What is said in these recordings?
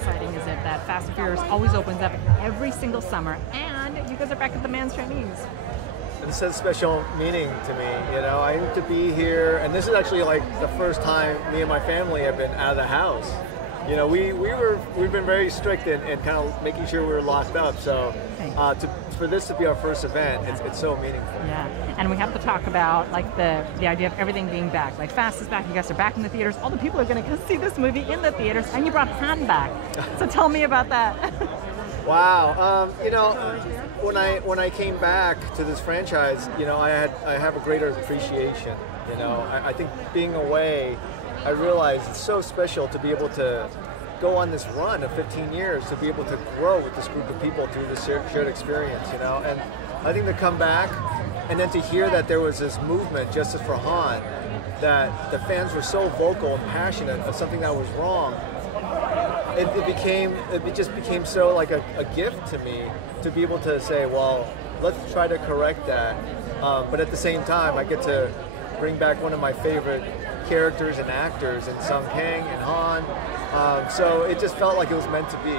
exciting is it that Fast and Furious always opens up every single summer, and you guys are back at the Mann's Chinese? This has special meaning to me, you know. I need to be here, and this is actually like the first time me and my family have been out of the house. You know, we've been very strict in kind of making sure we were locked up. So for this to be our first event, it's so meaningful. Yeah, and we have to talk about like the idea of everything being back. Like Fast is back, you guys are back in the theaters. All the people are going to see this movie in the theaters, and you brought Han back. So tell me about that. Wow, you know, when I came back to this franchise, you know, I have a greater appreciation. You know, I think being away, I realized it's so special to be able to go on this run of 15 years, to be able to grow with this group of people through this shared experience, you know. And I think to come back and then to hear that there was this movement, Justice for Han, that the fans were so vocal and passionate of something that was wrong, it just became so like a gift to me to be able to say, well, let's try to correct that. But at the same time, I get to bring back one of my favorite characters and actors in Kang and Han. So it just felt like it was meant to be.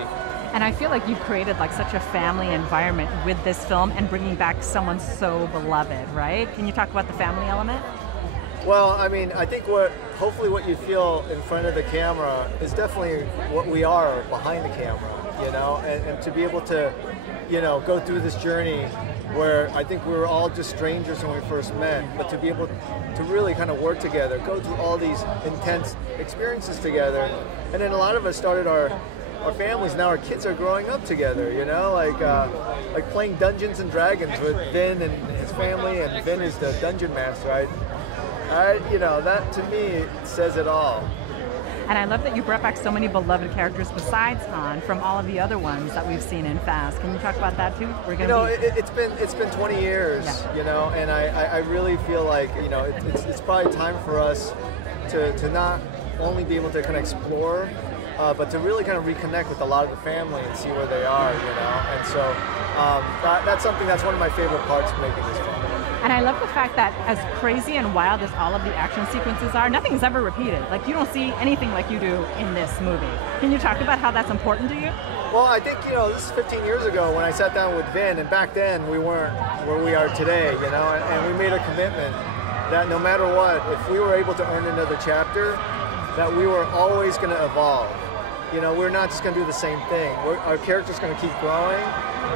And I feel like you've created like such a family environment with this film and bringing back someone so beloved, right? Can you talk about the family element? Well, I mean, I think hopefully what you feel in front of the camera is definitely what we are behind the camera, you know, and to be able to, you know, go through this journey where I think we were all just strangers when we first met, but to be able to really kind of work together, go through all these intense experiences together, and then a lot of us started our families. Now our kids are growing up together, you know, like playing Dungeons and Dragons with Vin and his family, and Vin is the dungeon master. You know, that to me says it all. And I love that you brought back so many beloved characters besides Han from all of the other ones that we've seen in Fast. Can you talk about that too? It's been 20 years, yeah. You know, and I really feel like, you know, it's probably time for us to not only be able to kind of explore, but to really kind of reconnect with a lot of the family and see where they are, you know. And so that's one of my favorite parts of making this film. And I love the fact that as crazy and wild as all of the action sequences are, nothing's ever repeated. Like, you don't see anything like you do in this movie. Can you talk about how that's important to you? Well, I think, you know, this is 15 years ago when I sat down with Vin, and back then we weren't where we are today, you know, and we made a commitment that no matter what, if we were able to earn another chapter, that we were always going to evolve. You know, we're not just going to do the same thing. Our character's going to keep growing,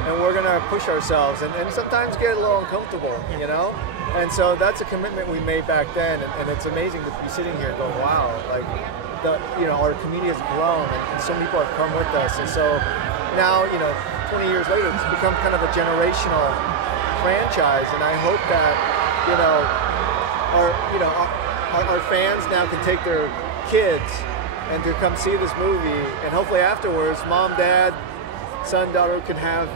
and we're going to push ourselves and sometimes get a little uncomfortable, you know? And so that's a commitment we made back then, and it's amazing to be sitting here going, wow, like, you know, our community has grown, and so many people have come with us. And so now, you know, 20 years later, it's become kind of a generational franchise, and I hope that, our fans now can take their kids and to come see this movie, and hopefully afterwards, mom, dad, son, daughter can have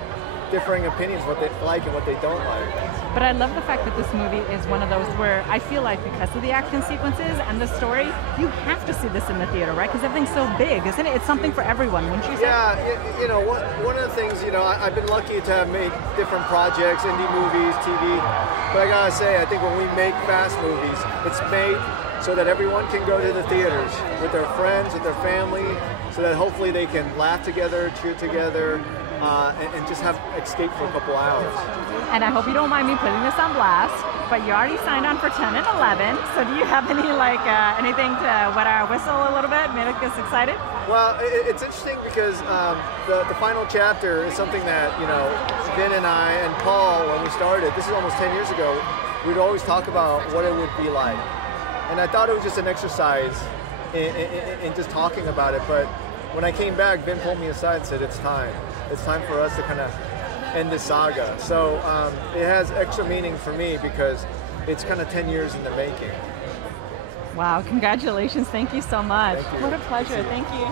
differing opinions, what they like and what they don't like. But I love the fact that this movie is one of those where I feel like because of the action sequences and the story, you have to see this in the theater, right? Because everything's so big, isn't it? It's something for everyone, wouldn't you say? Yeah, you know, one of the things, you know, I've been lucky to have made different projects, indie movies, TV, but I gotta say, I think when we make Fast movies, it's made so that everyone can go to the theaters with their friends, with their family, so that hopefully they can laugh together, cheer together, and just have escape for a couple hours. And I hope you don't mind me putting this on blast, but you already signed on for 10 and 11, so do you have any, like, anything to wet our whistle a little bit, make us excited? Well, it's interesting because the final chapter is something that, you know, Vin and I and Paul, when we started, this is almost 10 years ago, we'd always talk about what it would be like. And I thought it was just an exercise in just talking about it, but when I came back, Vin pulled me aside and said, it's time. It's time for us to kind of end this saga. So it has extra meaning for me because it's kind of 10 years in the making. Wow, congratulations. Thank you so much. Thank you. What a pleasure. Thank you.